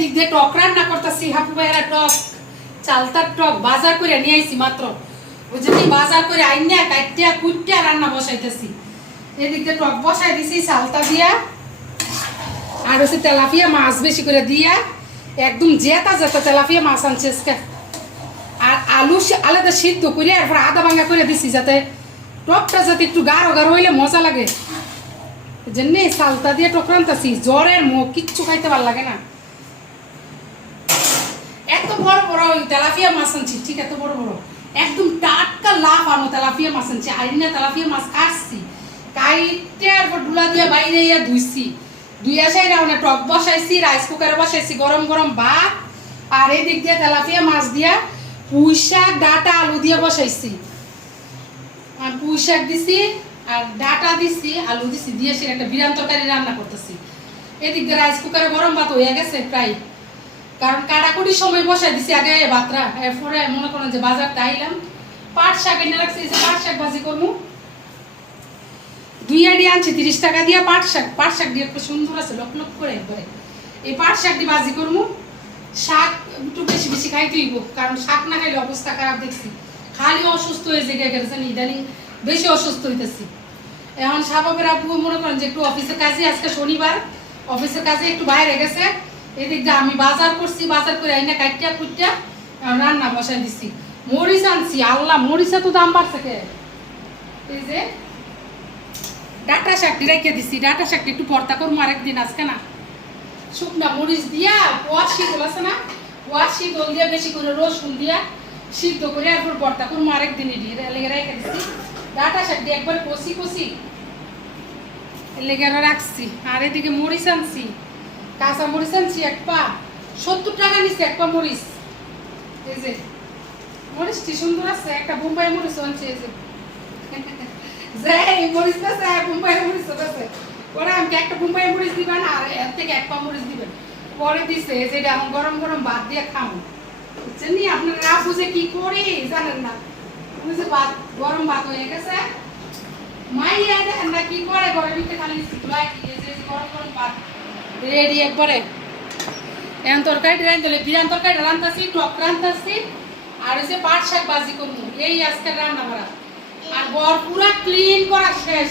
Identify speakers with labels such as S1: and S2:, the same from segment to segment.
S1: দিক দিয়ে টক রান্না করতেছি টক, চালতার টক, বাজার করে নিয়ে মাত্র। বাজার করে আইনা কাটিয়া কুটিয়া রান্না বসাইতেছি। টক বসাই দিছি, চালতা দিয়া, আর হচ্ছে তেলাপিয়া মাছ বেশি করে দিয়া, একদম জেতা জেতা তেলাপিয়া মাছ আনছে। আর আলু আলাদা সিদ্ধ করে এরপর আদা ভাঙা করে দিছি যাতে টকটা যাতে একটু গাঢ় গাঢ় হইলে মজা লাগে। জন্যে সালতা দিয়ে টক রান্তাছি, জ্বরের মুখ, কিচ্ছু খাইতে ভালো লাগে না এত তেলাপিয়া মাছ আনছি, ঠিক এত বড় বড়। একদম টাটকা লাভ আনো তেলাপিয়া মাছ আনছি, আইনা তেলাপিয়া মাছ কাটছি। কাইটে এরপর ডুলা দিয়ে বাইরে ইয়া ধুইছি। দুই আসাই রাউনে টক বসাইছি, রাইস কুকারে বসাইছি, গরম গরম ভাত। আর এই দিক দিয়ে তেলাপিয়া মাছ দিয়া পুঁই শাক, ডাটা, আলু দিয়ে বসাইছি। আর পুঁই শাক দিছি, আর ডাটা দিছি, আলু দিছি, দিয়ে সে একটা বিরান তরকারি রান্না করতেছি। এদিক দিয়ে রাইস কুকারে গরম ভাত হয়ে গেছে প্রায় কারণ কাটাকুটি সময় বসাই দিছি, আগে ভাতরা এরপরে মনে করেন যে বাজারটা আইলাম। পাট শাক এনে রাখছি যে পাট শাক ভাজি করব। দুই আড়ি আনছি, তিরিশ টাকা দিয়ে পাট শাক। পাট শাক দিয়ে একটু সুন্দর আছে, লক লক করে একবারে। এই পাট শাক দিয়ে ভাজি করব। শাক একটু বেশি বেশি খাইতে হইব, কারণ শাক না খাইলে অবস্থা খারাপ দেখছি। খালি অসুস্থ হয়ে জেগে গেছেন ইদানিং বেশি অসুস্থ হইতেছি। এখন স্বাভাবের আপু মনে করেন যে একটু অফিসের কাজে, আজকে শনিবার, অফিসের কাজে একটু বাইরে গেছে। এদিক আমি বাজার করছি, বাজার করে আইনা কাটিয়া কুটিয়া রান্না বসাই দিছি। মরিচ আনছি, আল্লাহ মরিচা তো দাম বাড়ছে কে? এই যে, ডাটা শাকটি রেখে দিছি, ডাটা শাকটি একটু ভর্তা করব আরেকদিন আজকে না। শুকনা মরিচ দিয়া পোয়া শীতল আছে না? পোয়া শীতল দিয়ে বেশি করে রসুন দিয়া সিদ্ধ করে এরপর ভর্তা করব আরেকদিন লেগে রেখে দিছি। ডাটা শাকটি একবার কষি কষি লেগে রাখছি। আর এদিকে মরিচ আনছি। কাঁচা মরিচ আনছি, এক পা। সত্তর টাকা নিচ্ছে এক পা মরিচ। এই যে, মরিচটি সুন্দর আছে, একটা বোম্বাই মরিচ আনছি, এই যে। আমাকে একটা আর এর থেকে দিবেন পরে দিছে গরম গরম দিয়ে কি করি, জানেন না। গরম হয়ে গেছে। মাইয়া দেখেন না, কি করে? ঘরে ভিতরে খালি গরম গরম ভাত রেডি একবারে। এখন তরকারি রান্ধলে বিরান তরকারি রান্তাছি টক রান্তাছি আর হচ্ছে পাট শাক ভাজি করব। এই আজকের রান্না করা। আর বর পুরা ক্লিন করা শেষ।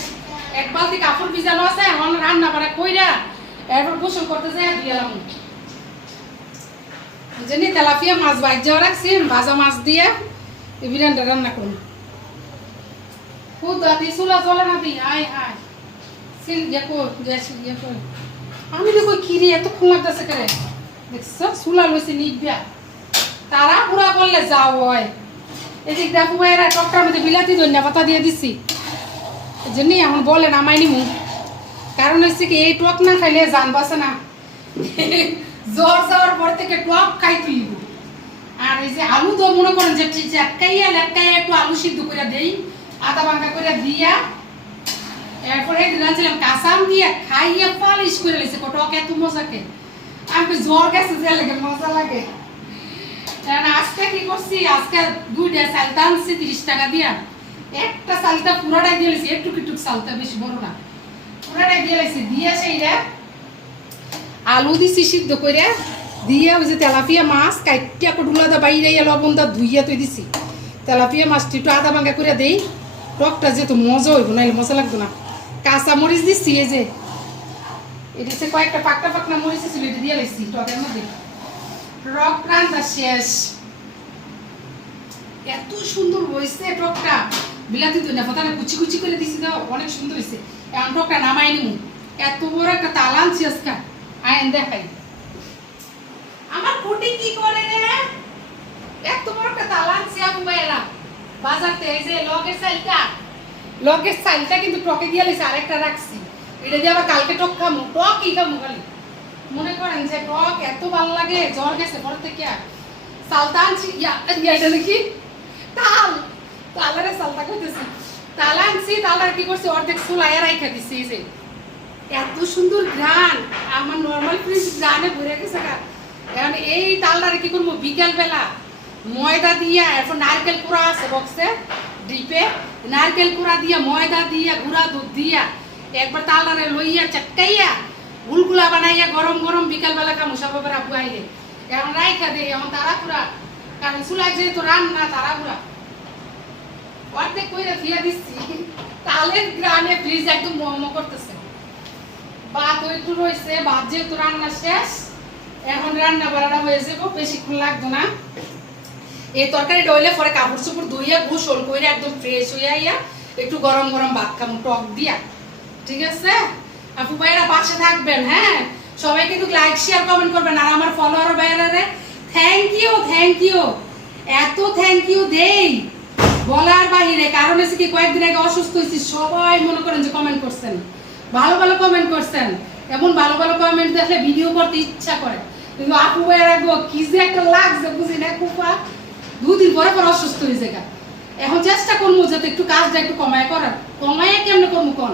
S1: এক বালতি কাপড় ভিজানো আছে, এখন রান্না করা কইরা এরপর গোসল করতে যাই দিলাম জানি তেলাপিয়া মাছ ভাজা রাখছি, ভাজা মাছ দিয়ে এই বিরিয়ানিটা রান্না করুন খুব দাদি চুলা চলে না দি? আয় আয় সিল ইয়ে কর গ্যাস ইয়ে কর আমি দেখো কিরে এত খুন লাগতেছে করে দেখছ? চুলা লইছে নিব্যা। তারা পুরা করলে যাও হয় এদিক দেখো ভাইয়েরা টকটার মধ্যে বিলাতি ধনিয়া পাতা দিয়ে দিছি। এই এখন বলেন আমায় মু কারণ হচ্ছে কি, এই টক না খাইলে জান বাসে না। জ্বর যাওয়ার পর থেকে টক খাই তুইব আর এই যে আলু তো মনে করেন যে চ্যাটকাইয়া লেটকাইয়া একটু আলু সিদ্ধ করে দেই, আদা বাঙ্কা করে দিয়া কাঁচাম দিয়া খাইয়া পালিশ করে এত আমি জ্বর গেছে যে লাগে, মজা লাগে। আজকে কি করছি, আজকে দুইটা চালতা আনছি তিরিশ টাকা দিয়া। একটা চালতা পুরাটাই দিয়ে একটু একটু চালতা বেশি বড় না। পুরাটাই দিয়ে দিয়ে আলু দিছি সিদ্ধ করে দিয়ে ওই যে তেলাপিয়া মাছ কাইটিয়া কটুলা দা বাইরে লবণ দা ধুইয়া তুই দিছি। তেলাপিয়া মাছটি একটু আদা ভাঙ্গা করে দেই, টকটা যেহেতু মজা হইব, নাইলে মজা লাগতো না। কাঁচা মরিচ দিচ্ছি, এই যে। এটা কয়েকটা পাকটা পাকনা মরিচ ছিল, এটা দিয়ে লেছি টকের মধ্যে। রান্না শেষ। এত সুন্দর হয়েছে টকটা। বিলাতি তো না, কুচি কুচি করে দিছি দাও অনেক সুন্দর হয়েছে। টকটা নামাই নিমু। এত বড় একটা তালা আনছি আজকে। আইন দেখাই। আমার কুটি কি করে রে? এত বড় একটা তালা আনছি আপু ভাইয়েরা। বাজারতে এই যে লগের চালটা। লগের চালটা কিন্তু টকে দিয়ে আরেকটা রাখছি। এটা দিয়ে আবার কালকে টক খামু টক ই খামু খালি। মনে করেন যে টক এত ভালো লাগে, জ্বর গেছে পর থেকে আর। সালতা আনছি এটা দেখি। তাল, তালারে সালতা কইতেছি। তালা আনছি তালার কি করছি, অর্ধেক চুলাইয়া রাইখা দিছি, এই যে। এত সুন্দর গান আমার নর্মাল ফ্রিজ গানে ভরে গেছে গা। এখন এই তালটারে কি করব? বিকেল বেলা ময়দা দিয়া এরপর নারকেল কুড়া আছে বক্সে ডিপে নারকেল কুড়া দিয়া, ময়দা দিয়া, গুঁড়া দুধ দিয়া, একবার তালটারে লইয়া চাটকাইয়া গুলগুলা বানাইয়া গরম গরম বিকালবেলা খামু সব আবার আপু আইলে। এখন রাইখা দে, এখন তারা পুরা কারণ সুলাই চুলাই যেহেতু রান্না তারা পুরা অর্ধেক কইরা ফিয়া দিচ্ছি। তালের গ্রামে ফ্রিজ একদম মোমো করতেছে। ভাত একটু রয়েছে ভাত যেহেতু রান্না শেষ, এখন রান্না বাড়াটা হয়ে যাব, বেশিক্ষণ লাগতো না। এই তরকারি ডইলে পরে কাপড় চোপড় ধুইয়া গোসল করে একদম ফ্রেশ হইয়া ইয়া একটু গরম গরম ভাত খাব টক দিয়া। ঠিক আছে? আপু ভাইয়েরা পাশে থাকবেন হ্যাঁ? সবাই কিন্তু লাইক শেয়ার কমেন্ট করবেন। আর আমার ফলোয়ার ভাইয়েরা থ্যাংক ইউ থ্যাংক ইউ এত থ্যাংক ইউ দেই। বলার বাহিরে, কারণ হচ্ছে কি, কয়েকদিন আগে অসুস্থ হয়েছি। সবাই মনে করেন যে কমেন্ট করছেন। ভালো ভালো কমেন্ট করছেন। এমন ভালো ভালো কমেন্ট দেখলে ভিডিও করতে ইচ্ছা করে। কিন্তু আপু ভাইয়েরা গো, কি যে একটা লাগছে, বুঝি না কুপা পরে পর অসুস্থ হয়ে যায় এখন চেষ্টা করব যাতে একটু কাজটা একটু কমায় করার। কমায় কেমনে করব কন?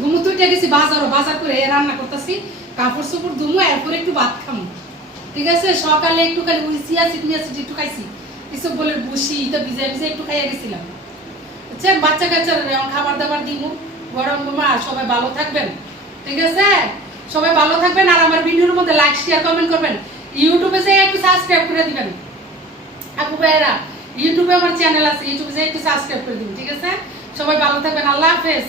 S1: ঘুমু তুইটা গেছি বাজারও, বাজার করে রান্না করতেছি, কাপড় চোপড় ধুমু, এরপরে একটু ভাত খামু। ঠিক আছে? সকালে একটু খালি ওই চিয়া সিট একটু খাইছি। কিছু বলে বসি তো ভিজে ভিজে একটু খাইয়া গেছিলাম। বুঝছেন বাচ্চা কাচ্চা এখন খাবার দাবার দিমু। গরম মা সবাই ভালো থাকবেন। ঠিক আছে? সবাই ভালো থাকবেন আর আমার ভিডিওর মধ্যে লাইক শেয়ার কমেন্ট করবেন। ইউটিউবে যে একটু সাবস্ক্রাইব করে দিবেন। আপু ভাইয়েরা। ইউটিউবে আমার চ্যানেল আছে ইউটিউবে যাই একটু সাবস্ক্রাইব করে দিন ঠিক আছে? সবাই ভালো থাকবেন, আল্লাহ হাফেজ।